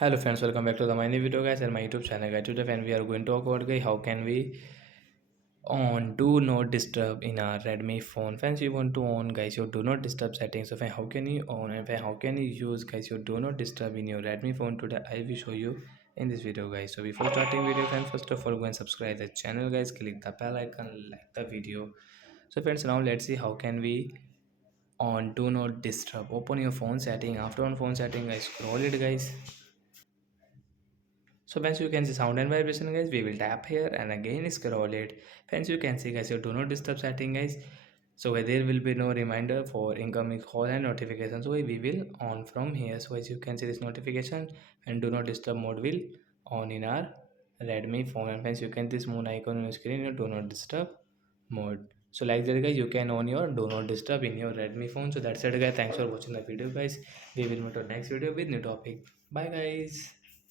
Hello friends, welcome back to the my new video guys and my YouTube channel guys. Today friend we are going to talk about guys how can we on do not disturb in our Redmi phone. Friends, you want to on guys your do not disturb settings. So friend, how can you on and friend, how can you use guys your do not disturb in your Redmi phone? Today I will show you in this video guys. So before starting video friend, first of all go and subscribe the channel guys, click the bell icon, like the video. So friends, now let's see how can we on do not disturb. Open your phone setting. After on phone setting guys, scroll it guys. So once you can see sound and vibration guys, we will tap here and again scroll it. Once you can see guys your do not disturb setting guys. So there will be no reminder for incoming call and notification. So we will on from here. So as you can see this notification and do not disturb mode will on in our Redmi phone. And friends you can this moon icon on your screen your do not disturb mode. So like that guys you can on your do not disturb in your Redmi phone. So that's it guys. Thanks for watching the video guys. We will meet on next video with new topic. Bye guys.